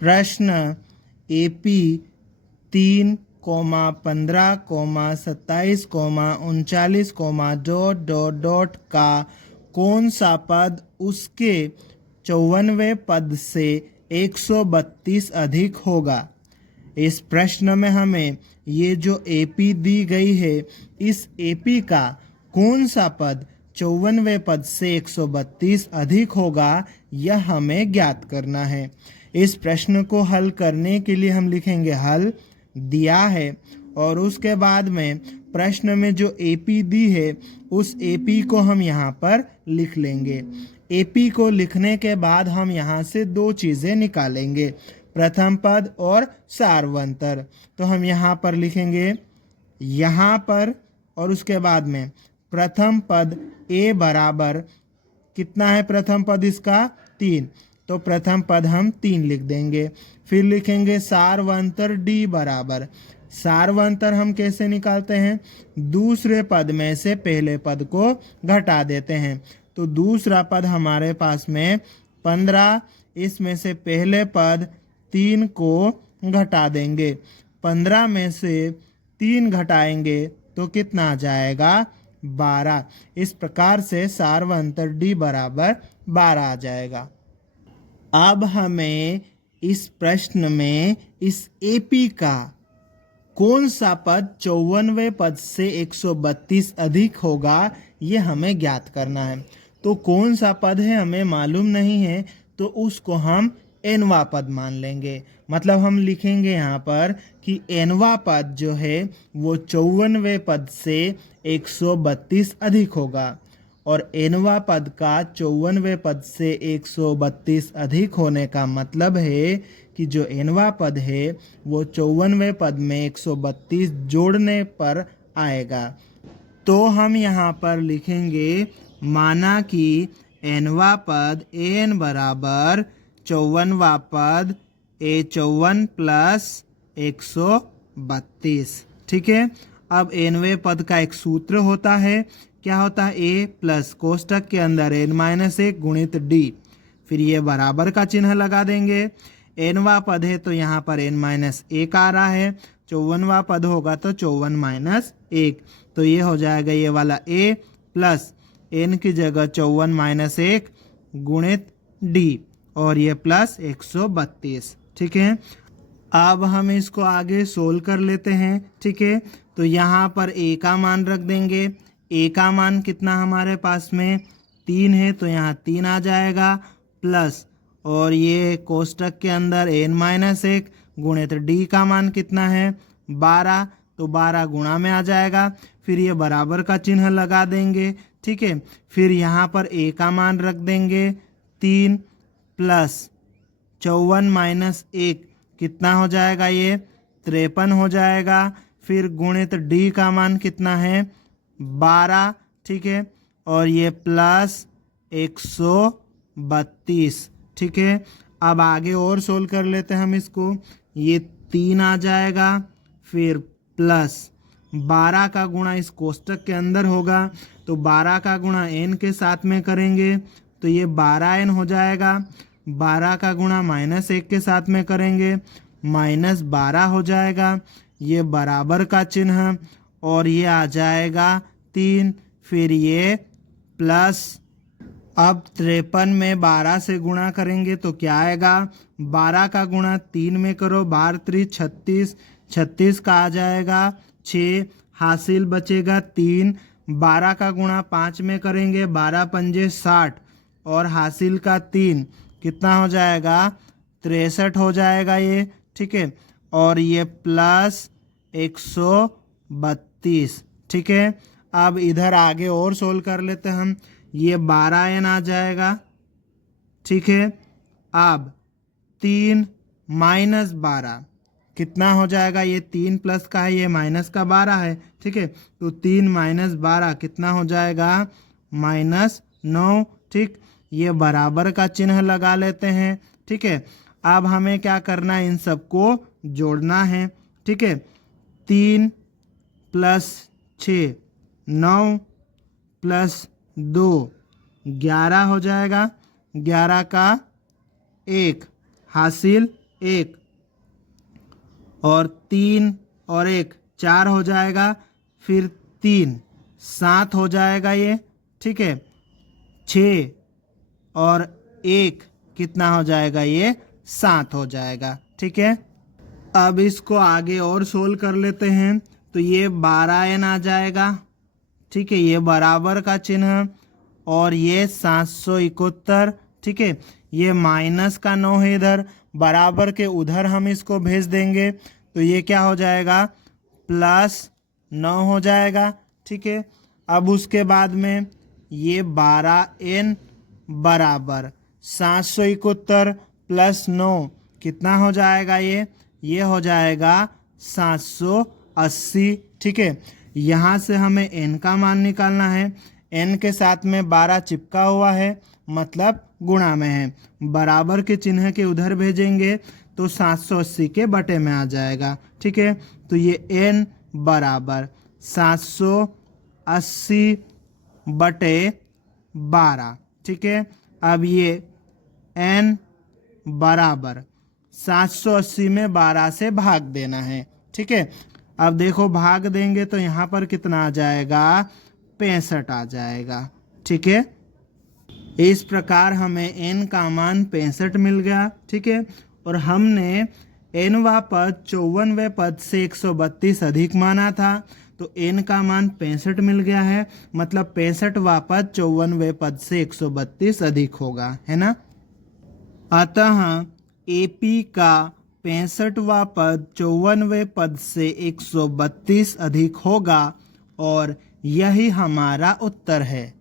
प्रश्न AP 3,15,27,39, का कौन सा पद उसके 54वें पद से 132 अधिक होगा। इस प्रश्न में हमें ये जो AP दी गई है, इस AP का कौन सा पद 54वें पद से 132 अधिक होगा, यह हमें ज्ञात करना है। इस प्रश्न को हल करने के लिए हम लिखेंगे हल दिया है, और उसके बाद में प्रश्न में जो AP दी है उस AP को हम यहाँ पर लिख लेंगे। AP को लिखने के बाद हम यहाँ से दो चीज़ें निकालेंगे, प्रथम पद और सार्वंतर। तो हम यहाँ पर लिखेंगे यहाँ पर, और उसके बाद में प्रथम पद A बराबर कितना है, प्रथम पद इसका 3, तो प्रथम पद हम 3 लिख देंगे। फिर लिखेंगे सार्वंतर D बराबर, सार्वंतर हम कैसे निकालते हैं, दूसरे पद में से पहले पद को घटा देते हैं। तो दूसरा पद हमारे पास में 15, इसमें से पहले पद 3 को घटा देंगे। 15 में से 3 घटाएंगे तो कितना आ जाएगा, 12। इस प्रकार से सार्वंतर D बराबर 12 आ जाएगा। अब हमें इस प्रश्न में इस AP का कौन सा पद 54वें पद से 132 अधिक होगा, ये हमें ज्ञात करना है। तो कौन सा पद है हमें मालूम नहीं है, तो उसको हम nवा पद मान लेंगे। मतलब हम लिखेंगे यहाँ पर कि nवा पद जो है वो 54वें पद से 132 अधिक होगा, और nवा पद का 54वें पद से 132 अधिक होने का मतलब है कि जो nवा पद है वो 54वें पद में 132 जोड़ने पर आएगा। तो हम यहाँ पर लिखेंगे माना कि nवा पद an बराबर 54वां पद A54 प्लस 132, ठीक है। अब nवें पद का एक सूत्र होता है, क्या होता है, A प्लस कोष्टक के अंदर n-1 गुणित D, फिर ये बराबर का चिन्ह लगा देंगे। nवा पद है तो यहाँ पर n-1 आ रहा है, 54वां पद होगा तो 54-1, तो ये हो जाएगा ये वाला A प्लस n की जगह 54-1 गुणित D, और ये प्लस 132, ठीक है। अब हम इसको आगे सोल्व कर लेते हैं, ठीक है। तो यहाँ पर A का मान रख देंगे। A का मान कितना हमारे पास में 3 है, तो यहाँ 3 आ जाएगा, प्लस और ये कोष्टक के अंदर n-1 गुणित D का मान कितना है 12, तो 12 गुणा में आ जाएगा, फिर ये बराबर का चिन्ह लगा देंगे, ठीक है। फिर यहाँ पर A का मान रख देंगे 3 प्लस 54-1 कितना हो जाएगा, ये 53 हो जाएगा। फिर गुणित D का मान कितना है 12, ठीक है, और ये प्लस 132, ठीक है। अब आगे और सोल्व कर लेते हैं हम इसको, ये 3 आ जाएगा, फिर प्लस 12 का गुणा इस कोष्टक के अंदर होगा, तो 12 का गुणा n के साथ में करेंगे तो ये 12n हो जाएगा। 12 का गुणा -1 के साथ में करेंगे -12 हो जाएगा, ये बराबर का चिन्ह, और ये आ जाएगा 3, फिर ये प्लस। अब 53 में 12 से गुणा करेंगे तो क्या आएगा, 12 का गुणा 3 में करो, 12×3 36, 36 का आ जाएगा 6, हासिल बचेगा 3। 12 का गुणा 5 में करेंगे, 12×5 60, और हासिल का 3 कितना हो जाएगा 63 हो जाएगा ये, ठीक है, और ये प्लस 132, ठीक है। अब इधर आगे और सोल्व कर लेते हैं हम, ये 12n आ जाएगा, ठीक है। अब 3 - 12 कितना हो जाएगा, ये 3 प्लस का है, ये माइनस का 12 है, ठीक है, तो 3 - 12 कितना हो जाएगा -9, ठीक। ये बराबर का चिन्ह लगा लेते हैं, ठीक है। अब हमें क्या करना है, इन सबको जोड़ना है, ठीक है। 3 + 6 9 + 2 11 हो जाएगा, 11 का 1 हासिल 1 और 3 और 1 4 हो जाएगा, फिर 3 7 हो जाएगा ये, ठीक है। 6 और 1 कितना हो जाएगा, ये 7 हो जाएगा, ठीक है। अब इसको आगे और सोल्व कर लेते हैं, तो ये 12n आ जाएगा, ठीक है। ये बराबर का चिन्ह और ये 771, ठीक है। ये माइनस का 9 है, इधर बराबर के उधर हम इसको भेज देंगे, तो ये क्या हो जाएगा, +9 हो जाएगा, ठीक है। अब उसके बाद में ये 12n बराबर 771 + 9 कितना हो जाएगा, ये हो जाएगा 780, ठीक है। यहाँ से हमें n का मान निकालना है, n के साथ में 12 चिपका हुआ है, मतलब गुणा में है, बराबर के चिन्ह के उधर भेजेंगे तो 780 के बटे में आ जाएगा, ठीक है। तो ये n बराबर 780 बटे 12, ठीक है। अब ये n बराबर 780 में 12 से भाग देना है, ठीक है। अब देखो भाग देंगे तो यहाँ पर कितना आ जाएगा, 65 आ जाएगा, ठीक है। इस प्रकार हमें n का मान 65 मिल गया, ठीक है। और हमने nवां पद 54वें पद से 132 अधिक माना था, तो n का मान 65 मिल गया है, मतलब 65वां पद 54वें पद से 132 अधिक होगा, है ना। अतः AP का 65वां पद 54वें पद से 132 अधिक होगा और यही हमारा उत्तर है।